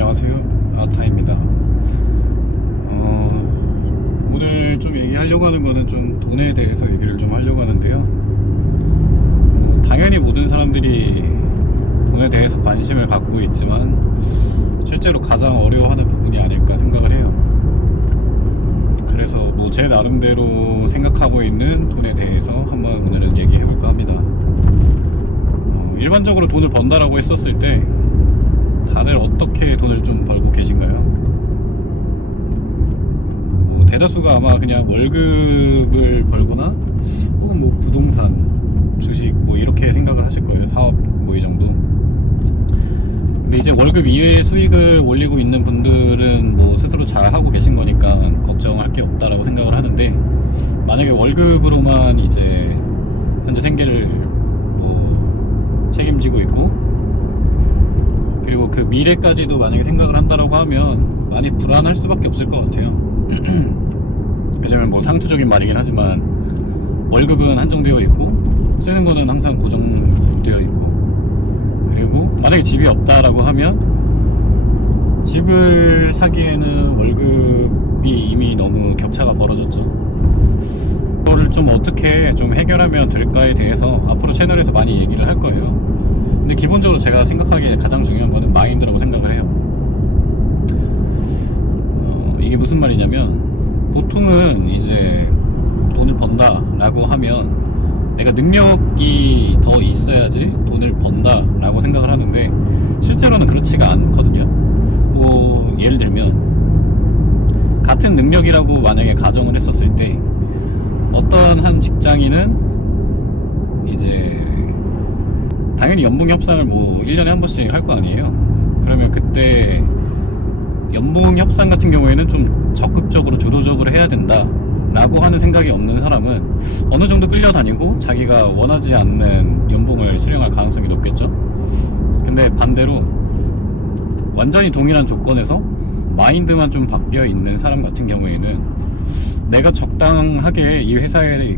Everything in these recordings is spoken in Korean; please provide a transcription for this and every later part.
안녕하세요, 아타입니다. 오늘 좀 얘기하려고 하는 거는 좀 돈에 대해서 얘기를 좀 하려고 하는데요. 당연히 모든 사람들이 돈에 대해서 관심을 갖고 있지만 실제로 가장 어려워하는 부분이 아닐까 생각을 해요. 그래서 뭐 제 나름대로 생각하고 있는 돈에 대해서 한번 오늘은 얘기해 볼까 합니다. 일반적으로 돈을 번다라고 했었을 때 다들 어떻게 돈을 좀 벌고 계신가요? 뭐 대다수가 아마 그냥 월급을 벌거나 혹은 뭐 부동산, 주식 뭐 이렇게 생각을 하실 거예요. 사업 뭐 이 정도. 근데 이제 월급 이외의 수익을 올리고 있는 분들은 뭐 스스로 잘 하고 계신 거니까 걱정할 게 없다라고 생각을 하는데, 만약에 월급으로만 이제 현재 생계를 뭐 책임지고 있고 그리고 그 미래까지도 만약에 생각을 한다라고 하면 많이 불안할 수밖에 없을 것 같아요. 왜냐면 뭐 상투적인 말이긴 하지만 월급은 한정되어 있고 쓰는 거는 항상 고정되어 있고, 그리고 만약에 집이 없다라고 하면 집을 사기에는 월급이 이미 너무 격차가 벌어졌죠. 그거를 좀 어떻게 좀 해결하면 될까에 대해서 앞으로 채널에서 많이 얘기를 할 거예요. 근데 기본적으로 제가 생각하기에 가장 중요한 거는 마인드라고 생각을 해요. 이게 무슨 말이냐면, 보통은 이제 돈을 번다 라고 하면 내가 능력이 더 있어야지 돈을 번다 라고 생각을 하는데, 실제로는 그렇지가 않거든요. 뭐 예를 들면 같은 능력이라고 만약에 가정을 했었을 때 어떠한 한 직장인은 이제 당연히 연봉 협상을 뭐 1년에 한 번씩 할 거 아니에요. 그러면 그때 연봉 협상 같은 경우에는 좀 적극적으로 주도적으로 해야 된다 라고 하는 생각이 없는 사람은 어느 정도 끌려다니고 자기가 원하지 않는 연봉을 수령할 가능성이 높겠죠. 근데 반대로 완전히 동일한 조건에서 마인드만 좀 바뀌어 있는 사람 같은 경우에는 내가 적당하게 이 회사에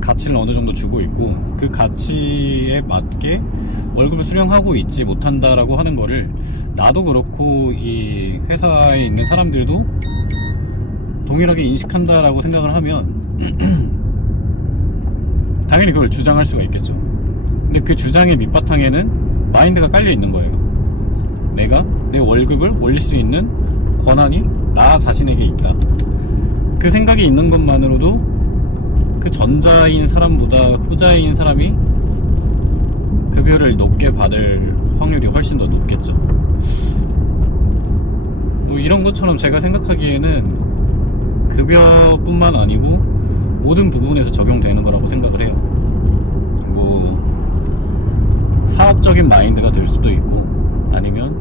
가치를 어느 정도 주고 있고 그 가치에 맞게 월급을 수령하고 있지 못한다라고 하는 거를 나도 그렇고 이 회사에 있는 사람들도 동일하게 인식한다라고 생각을 하면 당연히 그걸 주장할 수가 있겠죠. 근데 그 주장의 밑바탕에는 마인드가 깔려 있는 거예요. 내가 내 월급을 올릴 수 있는 권한이 나 자신에게 있다. 그 생각이 있는 것만으로도 그 전자인 사람보다 후자인 사람이 급여를 높게 받을 확률이 훨씬 더 높겠죠. 뭐 이런 것처럼 제가 생각하기에는 급여뿐만 아니고 모든 부분에서 적용되는 거라고 생각을 해요. 뭐 사업적인 마인드가 될 수도 있고 아니면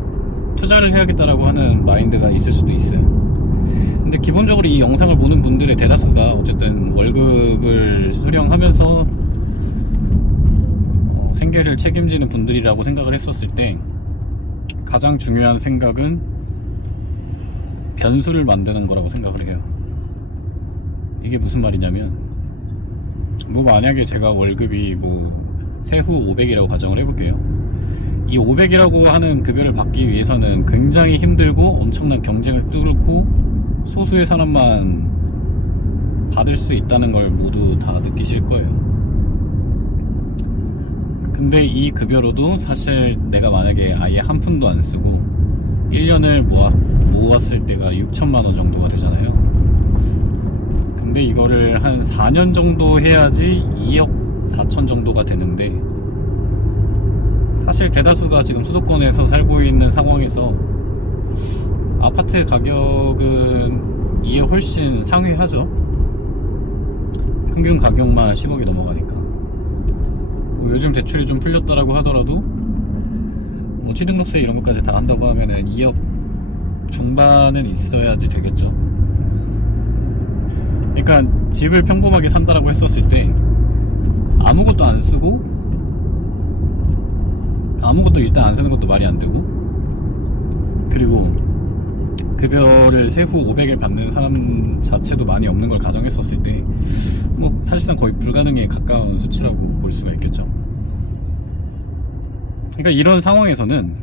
투자를 해야겠다라고 하는 마인드가 있을 수도 있어요. 근데 기본적으로 이 영상을 보는 분들의 대다수가 어쨌든 월급을 수령하면서 생계를 책임지는 분들이라고 생각을 했었을 때 가장 중요한 생각은 변수를 만드는 거라고 생각을 해요. 이게 무슨 말이냐면, 뭐 만약에 제가 월급이 뭐 세후 500이라고 가정을 해볼게요. 이 500이라고 하는 급여를 받기 위해서는 굉장히 힘들고 엄청난 경쟁을 뚫고 소수의 사람만 받을 수 있다는 걸 모두 다 느끼실 거예요. 근데 이 급여로도 사실 내가 만약에 아예 한 푼도 안 쓰고 1년을 모았을 때가 6천만 원 정도가 되잖아요. 근데 이거를 한 4년 정도 해야지 2억 4천 정도가 되는데, 사실 대다수가 지금 수도권에서 살고 있는 상황에서 아파트 가격은 이에 훨씬 상회하죠. 평균 가격만 10억이 넘어가니까. 뭐 요즘 대출이 좀 풀렸다라고 하더라도 뭐 취등록세 이런 것까지 다 한다고 하면은 2억 중반은 있어야지 되겠죠. 그러니까 집을 평범하게 산다라고 했었을 때 아무것도 안 쓰고, 아무것도 일단 안 쓰는 것도 말이 안 되고, 그리고 급여를 세후 500을 받는 사람 자체도 많이 없는 걸 가정했었을 때 뭐 사실상 거의 불가능에 가까운 수치라고 볼 수가 있겠죠. 그러니까 이런 상황에서는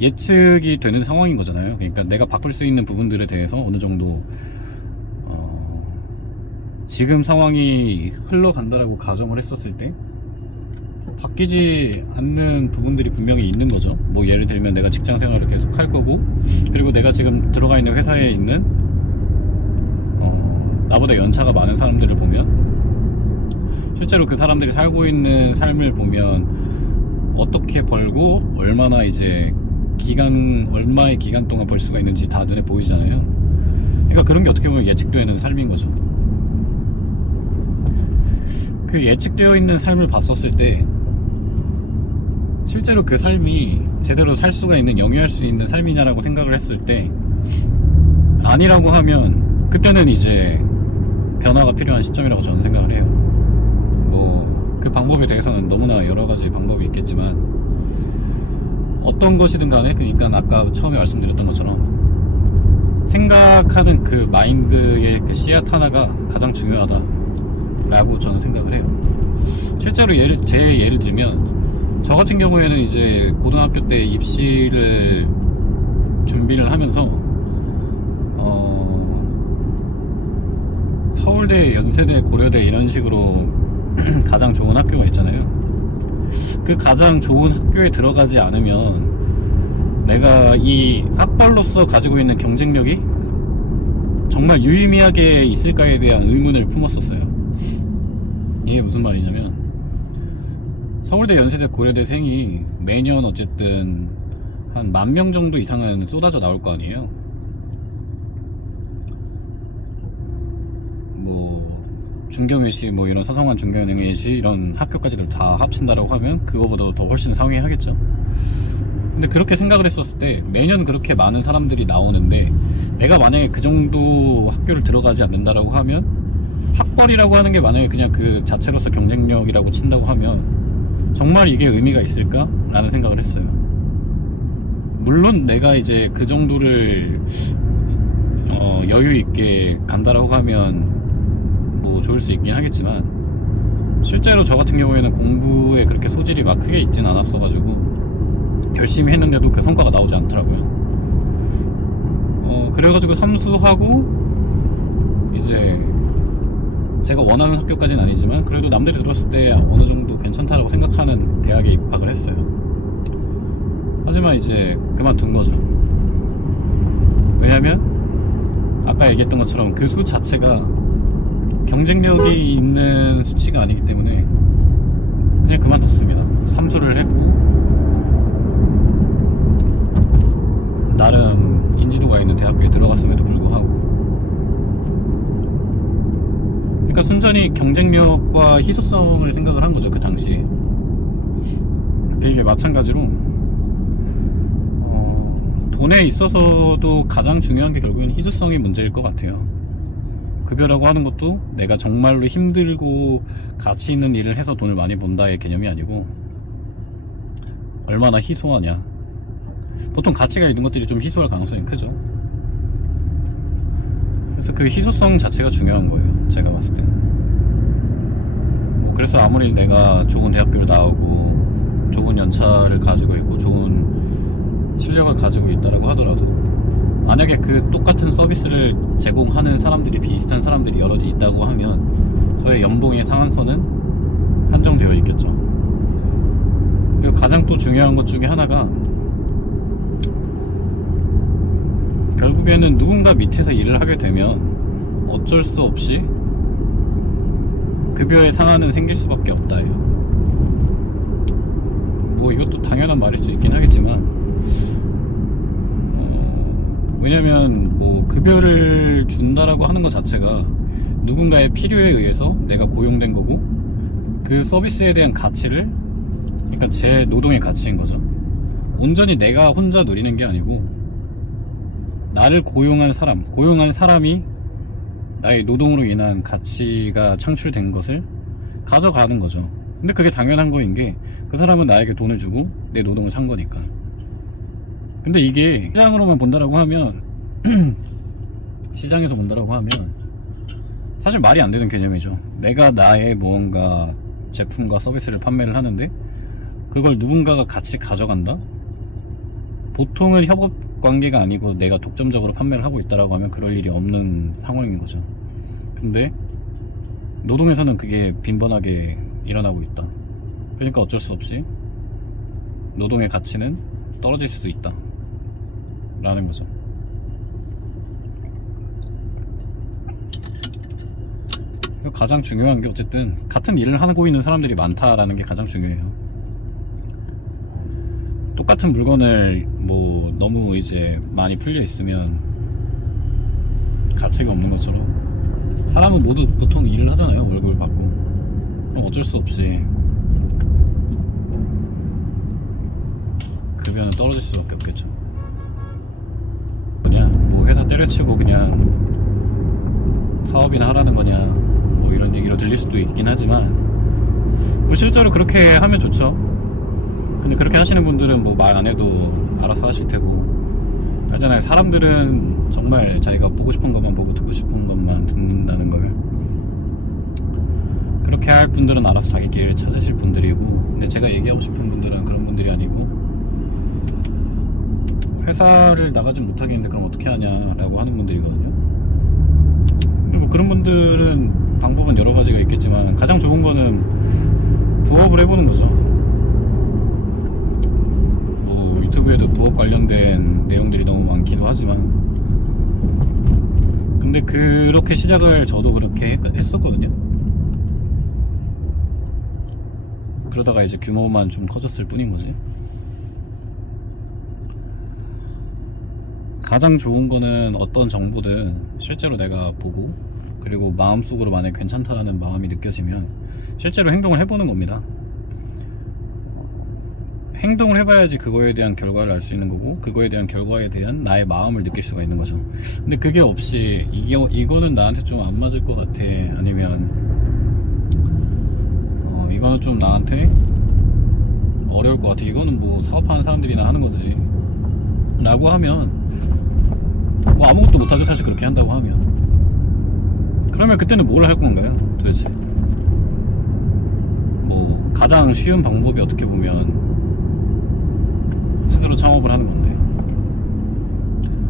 예측이 되는 상황인 거잖아요. 그러니까 내가 바꿀 수 있는 부분들에 대해서 어느 정도 지금 상황이 흘러간다라고 가정을 했었을 때 바뀌지 않는 부분들이 분명히 있는 거죠. 뭐 예를 들면 내가 직장 생활을 계속 할 거고, 그리고 내가 지금 들어가 있는 회사에 있는 나보다 연차가 많은 사람들을 보면 실제로 그 사람들이 살고 있는 삶을 보면 어떻게 벌고 얼마나 이제 얼마의 기간 동안 벌 수가 있는지 다 눈에 보이잖아요. 그러니까 그런 게 어떻게 보면 예측되는 삶인 거죠. 그 예측되어 있는 삶을 봤었을 때 실제로 그 삶이 제대로 살 수가 있는, 영위할 수 있는 삶이냐라고 생각을 했을 때 아니라고 하면 그때는 이제 변화가 필요한 시점이라고 저는 생각을 해요. 뭐 그 방법에 대해서는 너무나 여러 가지 방법이 있겠지만 어떤 것이든 간에, 그러니까 아까 처음에 말씀드렸던 것처럼 생각하는 그 마인드의 그 씨앗 하나가 가장 중요하다라고 저는 생각을 해요. 실제로 제 예를 들면 저 같은 경우에는 이제 고등학교 때 입시를 준비를 하면서 서울대, 연세대, 고려대 이런 식으로 가장 좋은 학교가 있잖아요. 그 가장 좋은 학교에 들어가지 않으면 내가 이 학벌로서 가지고 있는 경쟁력이 정말 유의미하게 있을까에 대한 의문을 품었었어요. 이게 무슨 말이냐면 서울대, 연세대, 고려대생이 매년 어쨌든 한 10,000명 정도 이상은 쏟아져 나올 거 아니에요. 뭐 중경외시, 뭐 이런 서성한 중경외시 이런 학교까지도 다 합친다라고 하면 그거보다도 더 훨씬 상회하겠죠. 근데 그렇게 생각을 했었을 때 매년 그렇게 많은 사람들이 나오는데 내가 만약에 그 정도 학교를 들어가지 않는다라고 하면, 학벌이라고 하는 게 만약에 그냥 그 자체로서 경쟁력이라고 친다고 하면 정말 이게 의미가 있을까? 라는 생각을 했어요. 물론 내가 이제 그 정도를 여유 있게 간다라고 하면 뭐 좋을 수 있긴 하겠지만 실제로 저 같은 경우에는 공부에 그렇게 소질이 막 크게 있진 않았어가지고 열심히 했는데도 그 성과가 나오지 않더라고요. 그래가지고 삼수하고 이제 제가 원하는 학교까지는 아니지만 그래도 남들이 들었을 때 어느 정도 괜찮다라고 생각하는 대학에 입학을 했어요. 하지만 이제 그만둔 거죠. 왜냐면 아까 얘기했던 것처럼 그 수 자체가 경쟁력이 있는 수치가 아니기 때문에 그냥 그만뒀습니다. 삼수를 했고 나름 인지도가 있는 대학교에 들어갔음에도 불구하고, 그러니까 순전히 경쟁력과 희소성을 생각을 한 거죠. 그 당시에. 근데 이게 마찬가지로 돈에 있어서도 가장 중요한 게 결국엔 희소성이 문제일 것 같아요. 급여라고 하는 것도 내가 정말로 힘들고 가치 있는 일을 해서 돈을 많이 번다의 개념이 아니고 얼마나 희소하냐. 보통 가치가 있는 것들이 좀 희소할 가능성이 크죠. 그래서 그 희소성 자체가 중요한 거예요, 제가 봤을 때는. 그래서 아무리 내가 좋은 대학교를 나오고 좋은 연차를 가지고 있고 좋은 실력을 가지고 있다라고 하더라도 만약에 그 똑같은 서비스를 제공하는 사람들이, 비슷한 사람들이 여러 있다고 하면 저의 연봉의 상한선은 한정되어 있겠죠. 그리고 가장 또 중요한 것 중에 하나가 결국에는 누군가 밑에서 일을 하게 되면 어쩔 수 없이 급여의 상한은 생길 수밖에 없다예요. 뭐 이것도 당연한 말일 수 있긴 하겠지만 왜냐면 뭐 급여를 준다라고 하는 것 자체가 누군가의 필요에 의해서 내가 고용된 거고 그 서비스에 대한 가치를, 그러니까 제 노동의 가치인 거죠. 온전히 내가 혼자 누리는 게 아니고 나를 고용한 사람이 나의 노동으로 인한 가치가 창출된 것을 가져가는 거죠. 근데 그게 당연한 거인 게 그 사람은 나에게 돈을 주고 내 노동을 산 거니까. 근데 이게 시장으로만 본다라고 하면 시장에서 본다라고 하면 사실 말이 안 되는 개념이죠. 내가 나의 무언가 제품과 서비스를 판매를 하는데 그걸 누군가가 같이 가져간다? 보통은 협업 관계가 아니고 내가 독점적으로 판매를 하고 있다라고 하면 그럴 일이 없는 상황인 거죠. 근데 노동에서는 그게 빈번하게 일어나고 있다. 그러니까 어쩔 수 없이 노동의 가치는 떨어질 수 있다 라는 거죠. 가장 중요한 게 어쨌든 같은 일을 하고 있는 사람들이 많다라는 게 가장 중요해요. 똑같은 물건을 뭐 너무 이제 많이 풀려 있으면 가치가 없는 것처럼 사람은 모두 보통 일을 하잖아요. 월급을 받고. 그럼 어쩔 수 없이 급여는 떨어질 수밖에 없겠죠. 그냥 뭐 회사 때려치고 그냥 사업이나 하라는 거냐 뭐 이런 얘기로 들릴 수도 있긴 하지만 뭐 실제로 그렇게 하면 좋죠. 근데 그렇게 하시는 분들은 뭐 말 안 해도 알아서 하실 테고 알잖아요. 사람들은 정말 자기가 보고 싶은 것만 보고 듣고 싶은 것만 듣는다는 걸. 그렇게 할 분들은 알아서 자기 길을 찾으실 분들이고, 근데 제가 얘기하고 싶은 분들은 그런 분들이 아니고 회사를 나가지 못하겠는데 그럼 어떻게 하냐라고 하는 분들이거든요. 근데 뭐 그런 분들은 방법은 여러 가지가 있겠지만 가장 좋은 거는 부업을 해보는 거죠. 뭐 유튜브에도 부업 관련된 내용들이 너무 많기도 하지만 근데 그렇게 시작을 저도 그렇게 했었거든요. 그러다가 이제 규모만 좀 커졌을 뿐인 거지. 가장 좋은 거는 어떤 정보든 실제로 내가 보고 그리고 마음속으로 만약에 괜찮다라는 마음이 느껴지면 실제로 행동을 해보는 겁니다. 행동을 해봐야지 그거에 대한 결과를 알 수 있는 거고 그거에 대한 결과에 대한 나의 마음을 느낄 수가 있는 거죠. 근데 그게 없이 이거는 나한테 좀 안 맞을 것 같아, 아니면 이거는 좀 나한테 어려울 것 같아, 이거는 뭐 사업하는 사람들이나 하는 거지 라고 하면 뭐 아무것도 못하죠. 사실 그렇게 한다고 하면. 그러면 그때는 뭘 할 건가요 도대체? 뭐 가장 쉬운 방법이 어떻게 보면 스스로 창업을 하는 건데